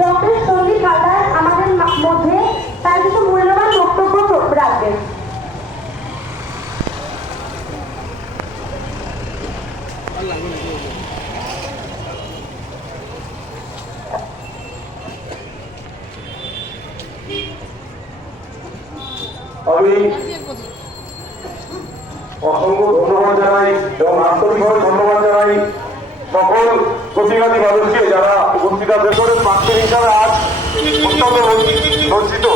Doctor Sandeep Haldar আমাদের মধ্যে তার কিছু মূল্যবান বক্তব্য রাখবেন। আমি অসংখ্য ধন্যবাদ জানাই এবং আন্তরিকভাবে ধন্যবাদ জানাই সকল প্রতিবাদী মানুষকে যারা উপস্থিত আছে। প্রাক্তন হিসাবে আজ অত্যন্ত লজ্জিত।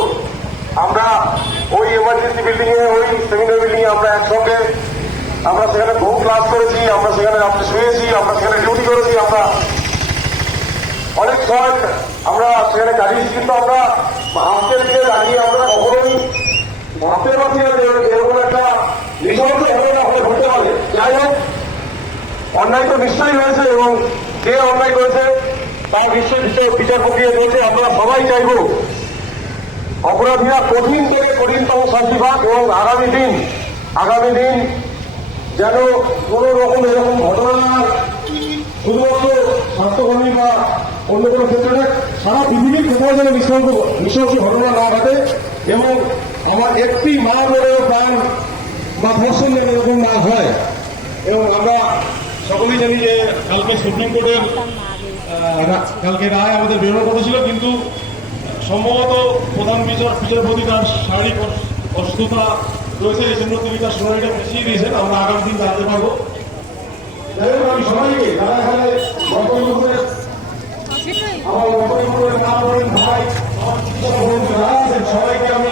আমরা ওই এমার্জেন্সি বিল্ডিং এ, ওই সেমিনার বিল্ডিং এ আমরা একসঙ্গে আমরা সেখানে বহু ক্লাস করেছি, আমরা সেখানে রাত্রে শুয়েছি, আমরা সেখানে ডিউটি করেছি, আমরা অনেক সময় আমরা সেখানে কাটিয়েছি। কিন্তু আমরা হাতের দিকে দাঁড়িয়ে আমরা কখনোই ভাবতে পারছি না যে এরকম একটা নিঃসন্দেহ ঘটনা হলে ঘটতে পারে। যাই হোক, অন্যায় তো নিশ্চয়ই হয়েছে এবং কে অন্যায় করেছে তার নিশ্চয়ই বিচার প্রক্রিয়া চলছে। আমরা সবাই চাইব অপরাধীরা কঠিন থেকে কঠিনতম শাস্তি পাক এবং আগামী দিন যেন কোন রকম এরকম ঘটনা শুধুমাত্র স্বাস্থ্যকর্মী বা অন্য কোনো ক্ষেত্রে সারা পৃথিবীর কোথাও যেন নৃশংস ঘটনা না ঘটে এবং আমার একটি মা বলেও প্রাণ বা ধর্ষণ যেন এরকম না হয়। এবং আমরা সকলেই জানি যে কালকে সুপ্রিম কোর্টের কালকে রায় আমাদের বেরোনোর কথা ছিল, কিন্তু সম্ভবত প্রধান বিচারপতি তার শারীরিক অসুস্থতা রয়েছে, এই জন্য তিনি তার শুনানিটা পিছিয়ে দিয়েছেন। আমরা আগামী দিন জানতে পারবো। যাই হোক, আমি সবাইকে যারা এখানে বক্তব্য করে আমার বক্তব্য করে ভাই আমার চিকিৎসা যারা আছেন সবাইকে আমি